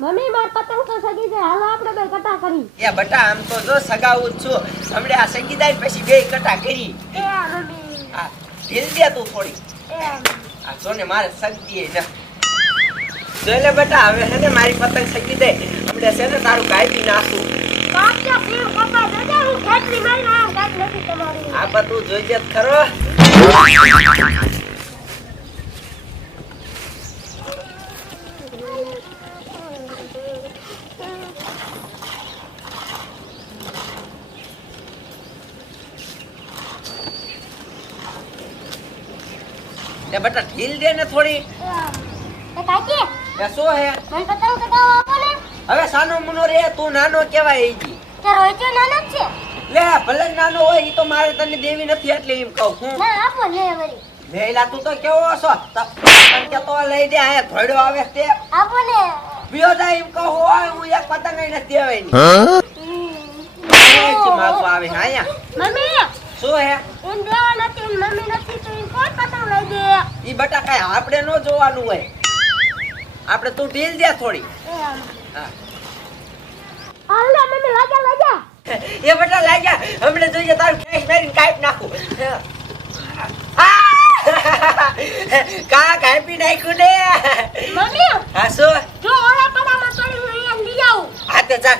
Mummy માર પતંગ તો સગી છે હાલો આપણે બે કટા કરી. એ બટા આમ તો જો સગાવું જ છું. હમણે આ સંગીતાઈ પછી બે કટા કરી. એ મમ્મી. આ ઢીલ દે તું થોડી. એ આ જો ને મારે સગતી ને જોઈ લે બેટા હવે છે ને મારી પતંગ સગી દે. હમણે છે ને તારું કાપી નાખું. હું આ બધું જોઈ જ ખરો. લે બેટા ઢીલ દે ને થોડી. એ કાકી એ શું હે? મને પતંગ કટાવો આપો ને. હવે સાનો મુનો રે તું નાનો કેવાય એજી તે રોઈચો નાનો જ છે. લે ભલે નાનો હોય ઈ તો મારે તને દેવી નથી એટલે એમ કહું હું ના આપો લે વરી લેલા તું તો કેવો છો? તન કે તો લઈ દે આ ધોડો આવે તે આપો ને. પીઓ જાય એમ કહું હોય હું એક પતંગ નથી દેવાની. માગવા મમ્મી શું હે? દેવા નથી મમ્મી નથી તો કોણ પતંગ લઈ દે ઈ બટા કાંઈ આપણે નો જોવાનું હોય. આપણે તું ઢીલ દે થોડી. હા. હાલ એ બટા લાગ્યા. હમણે જોઈએ તારું કેસ મારીને કાપી નાખું. કા કાપી નાખ્યું ને? મમ્મી હા, શું? જો ઓલા પડામાં ચડી હું લઈ આવું આ તો જા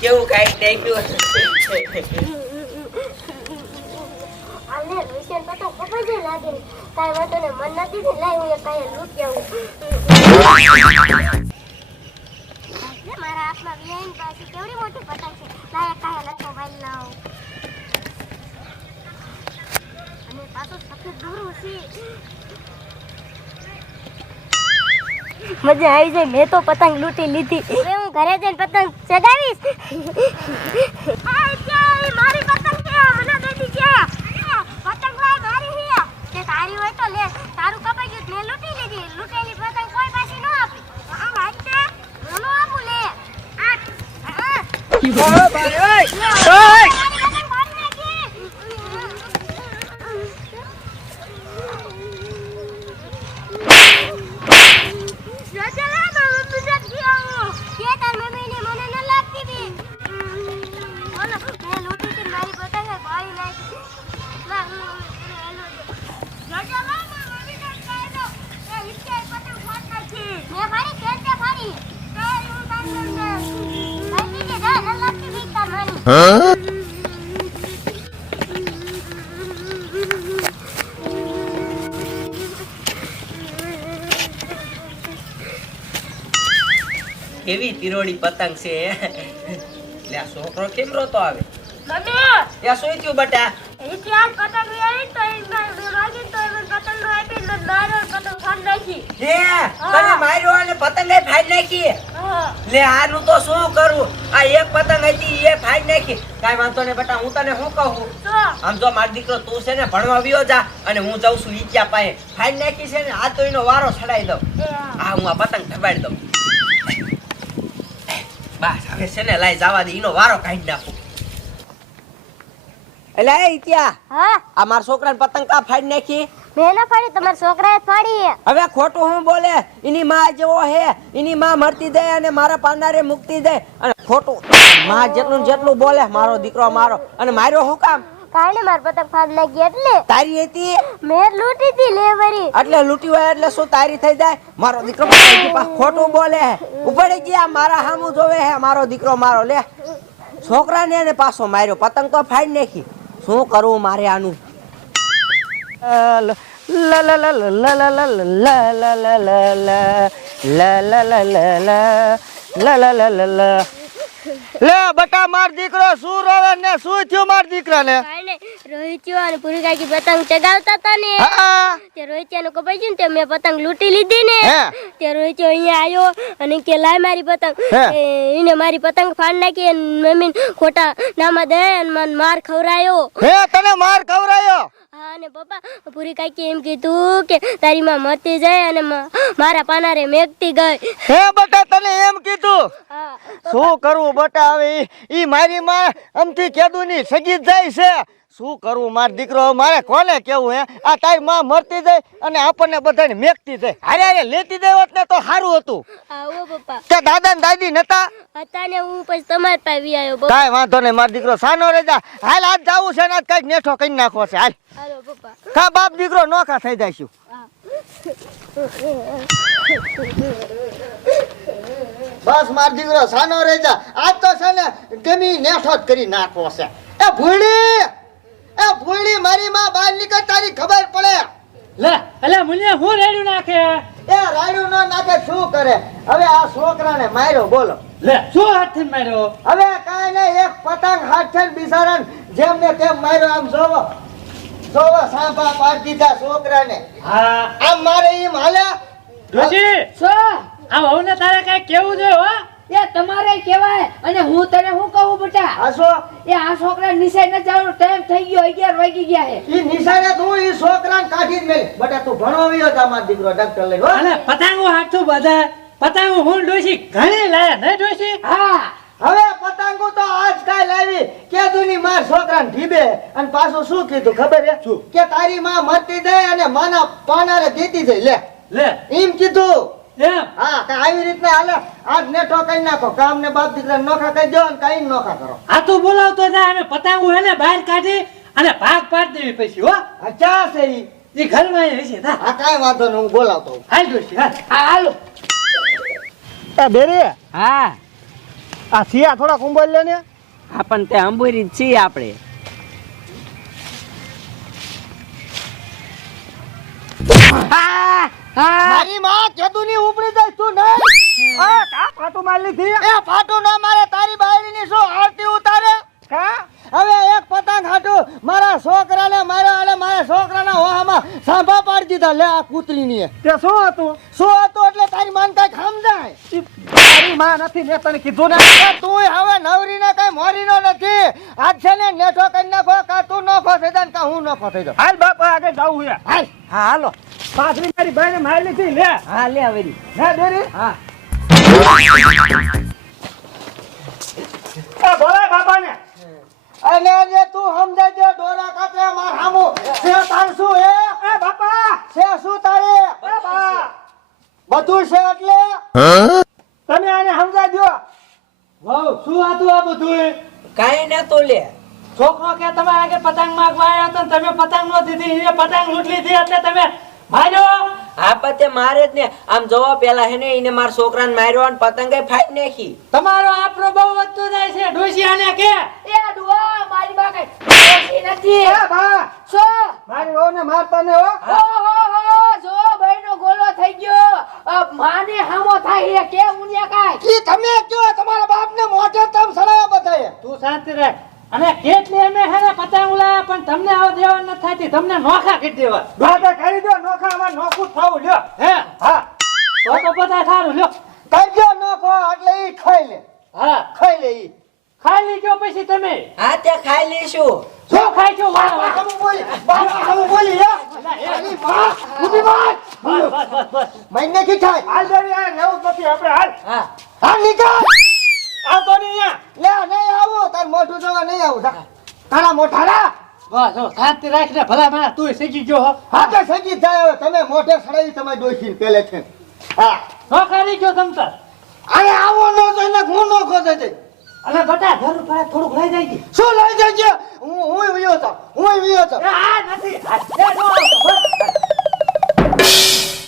કેવું કાંઈ નાખ્યું? આને રોશન પતંગ કપાઈ જાય લાગે મજા આવી જાય. મેં તો પતંગ લૂંટી લીધી. ઘરે જઈને પતંગ ચગાવીશ? મારી પતંગ છે મને બેટી છે. પતંગ લાય મારી છે. તે તારી હોય તો લે. તારું કપાઈ ગયું મેં લૂંટી લીધી. લૂંટેલી પતંગ કોઈ પાસે ન આપી. આ વાત છે. હું આપું લે. આ કેવી તિરોડી પતંગ છે લે આ છોકરો કેમ રોતો આવે? મમ્મી ત્યાં સુઈ થયું બટા? ઇતિહાસ પતંગ વેરી તો એ તો પતંગ નો આપી મારો પતંગ ફાડી નાખી. લે તને માર્યો અને પતંગ એ ફાડી નાખી? લે આનું તો શું કરું? આ એક પતંગ હતી એ ફાડી નાખી વાંધો નહીં બટા હું તને શું કહું? આમ જો મારો દીકરો તું છે ને ભણવા વિયો જા અને હું જાઉં છું ઈચ્યા પાસે. ફાડી નાખી છે ને આ તો એનો વારો છડાઈ દઉં. આ. હું આ પતંગ દબાડી દઉં. બસ હવે છે ને લાઈ જવા દે એનો વારો કાઢી નાખું. એટલે હા. આ મારા છોકરાને પતંગ કા ફાડી નાખી? મેં ના ફાડી તમારા છોકરાએ ફાડી હવે ખોટું હું બોલે? એની માં જેવો હે એની માં મરતી દે અને મારા પાનારે મુક્તિ દે અને ખોટું માં જેટલું જેટલું બોલે મારો દીકરો મારો. અને માર્યો હું કામ? કાલે માર પતંગ ફાડ લાગી એટલે તારી હતી? મેં લૂંટી હતી લે વરી. એટલે લૂંટી હોય એટલે શું તારી થઈ જાય? મારો દીકરો ખોટું બોલે. ઉપડી ગયા મારા હામું જોવે હે મારો દીકરો મારો. લે છોકરાને એને પાછો માર્યો પતંગ તો ફાડી નાખી. શું કરવું મારે આનું? લે બટા માર દીકરો શું રોવે ને શું થયું માર દીકરાને? રોહિત્યો અને પૂરી કાકી પતંગ ચગાવતા હતા ને તે રોહિત્યા નું કપાઈ ગયું ને તે મેં પતંગ લૂંટી લીધી ને તે રોહિત્યો અહીંયા આવ્યો અને કે લાય મારી પતંગ એને મારી પતંગ ફાડ નાખી મમ્મી ખોટા નામાં દે અને માર ખવરાયો હે તને માર ખવરાયો હા અને પપ્પા પૂરી કાકી એમ કીધું કે તારી માં મરતી જાય અને મારા પાનારે મેકતી ગઈ. હે બટા તને એમ કીધું? શું કરવું બટા હવે ઈ- મારી માં અમથી કેદું ની સગી જાય છે. શું કરવું માર દીકરો મારે કોને કેવું હે? આ તારી માં મરતી જાય અને આપણને બધાને મેકતી જાય. અરે અરે લેતી જાય હોત ને તો સારું હતું. આવો પપ્પા. તે દાદા ને દાદી નતા? હતા ને હું પછી તમાર પાસે આવ્યો પપ્પા કાઈ વાંધો નહીં મારો દીકરો સાનો રે જા. હાલ આજ જાવું છે ને આજ કંઈક નેઠો કઈ નાખવો છે. હાલ. હાલો પપ્પા. કા બાપ દીકરો નોખા થઈ જાય હા. બસ માર દીકરો સાનો રહી જા. આજ તો છે ને ગમી નેઠો જ કરી નાખવો છે. એ ભૂલી એ ભૂલની મારી માં બહાર નીકળ તારી ખબર પડે. લે એટલે મુનિયા હું રેડ્યું નાખે? એ રાડ્યું ન નાખે શું કરે? હવે આ છોકરાને માર્યો બોલો. લે શું હાથથી માર્યો? હવે કાંઈ નહીં એક પતંગ હાથ બિચારા જેમ ને તેમ માર્યો આમ જોવો. જોવો સાંભા પાડી દીધા છોકરાને. હા. આમ મારે એમ હાલે? ડોશી શું આ વહુને તારે કઈ કેવું જોઈએ હો? એ તમારે કહેવાય અને હું તને શું કહું બેટા? આસો એ આ છોકરા નિશાળ ન જવાનો ટાઈમ થઈ ગયો અગિયાર વાગી ગયા છે. ઈ નિશાળે તો ઈ છોકરાને કાઢી જ મેલ. બેટા તું ભણો વિયો જા મારો દીકરો ડોક્ટર લઈને હો. અને પતંગો હાથું બધા પતંગો હું ડોસી ઘણી લાયા ને ડોસી હા. હવે પતંગો તો આજ કાલ આવી. કે દુની માર છોકરાને ઢીબે. અને પાછું શું કીધું ખબર હે કે તારી માં મરતી જાય અને માના પાનારે દીતી જાય. લે. લે. એમ કીધું. હા કે આવી રીતના હાલે. આજ નેઠો કઈ નાખો. કામ ને બાપ દીકરા નોખા કહી દો અને કઈ નોખા કરો. આ તું બોલાવતો અમે પતંગો એને બહાર કાઢી અને ભાગ પાડી દેવી પછી હો. ચા છે ઈ? એ ઘરમાં એ આ વાંધો નહીં હું બોલાવતો. હાલ હા હાલો. એ બેરી? હા. આ સિયા થોડા કુંભળ લે ને? હા પણ તે અંબુરી છીએ આપણે. હા હા. મારી માં કેતુની ઉપડી જાય તું નહીં. આ કા ફાટો મારી લીધી. એ ફાટો ના મારે તારી બાયડીની શું આરતી ઉતારે? કા? હવે એક પતંગ હાટું મારા છોકરાને માર્યો અને મારા છોકરાના હોહામાં સાંભા પાડી દીધા. લે આ કૂતરીની તે શું હતું? શું હતું એટલે તારી માન કઈ સમજાય? માં નથી મેં તને કીધું ને? તું હવે નવરીને કઈ મોરીનો નથી. આજ છે ને નેઠો કરી નાખો કા તું નોખો થઈ જાય કા હું નોખો થઈ જાઉં. હાલ બાપા આગળ જાવું છે હાલ. હા હાલો. પાછળ મારી બાઈને મારી લીધી લે. હા લે હવે હે બેરી હા એ બોલાય બાપાને અને જે તું સમજાય દે ડોરા કાપે માર હામુ છે તાર શું હે એ બાપા છે શું તારે એ બા બધું છે એટલે તમે આને સમજાઈ દો શું હતું આ બધું કાંઈ ને તો લે. છોકરો કે તમારા આગળ પતંગ માંગવા આવ્યો હતો તમે પતંગ નો દીધી એ પતંગ લૂંટ લીધી એટલે તમે માર્યો? આ પતે મારે જ ને. આમ જોવો પેલા હે ને એને મારા છોકરાને માર્યો અને પતંગે ફાડી નાખી. તમારો આપણો બહુ વધતો જાય છે ડોશી આને કે? એ ડુઆ મારી બા કઈ નથી. એ બા શું? મારી વહુને મારતા ને હો ઓહો જો ભાઈનો ગોલો થઈ ગયો અ, માને હામો થાય છે કે ઉન્યા કાય ઈ તમે કયો તમારા બાપને મોઢે તમ સડાયા બધાએ તું શાંતિ રાખ અને કેટલી અમે હે ને પતંગ લાયા પણ તમને આવો દેવા નથી થતી તમને નોખા કરી દેવા. દાદા કરી દો નોખા અમાર નોખું થાવું લ્યો. હે? હા. તો તો બધા થારું લ્યો. કરજો નોખો એટલે ઈ ખાઈ લે. હા. ખાઈ લે ઈ. ખાઈ લીધો પછી તમે. હા તે ખાઈ લેશું શું ખાઈ છો વાહ, વાહ. તમે બોલી બાપા તમે બોલી હે અલી બા ઊભી વાત બસ બસ બસ મને કી થાય હાલ બેરી આ જ નથી. આપણે હાલ. હા. હા નીકળ આવતો નહીં અહીંયા લે નહીં આવું તાર મોઢું જોવા નહીં આવું જા. તારા મોઢા રા બસ જો શાંતિ રાખીને ભલા મારા તું શીખી ગયો હો. હા તો સગી થાય હવે. તમે મોઢે સડાવી તમે ડોશી પેલે છે. હા. નોખા રહી ગયો તમ તાર અરે આવો નો તો એને હું નો ખોદે છે અને બટા ઘર પર થોડુંક લઈ જાય શું લઈ જાય હું હું વિયો તો હું વિયો તો. આ નથી. આ, જો.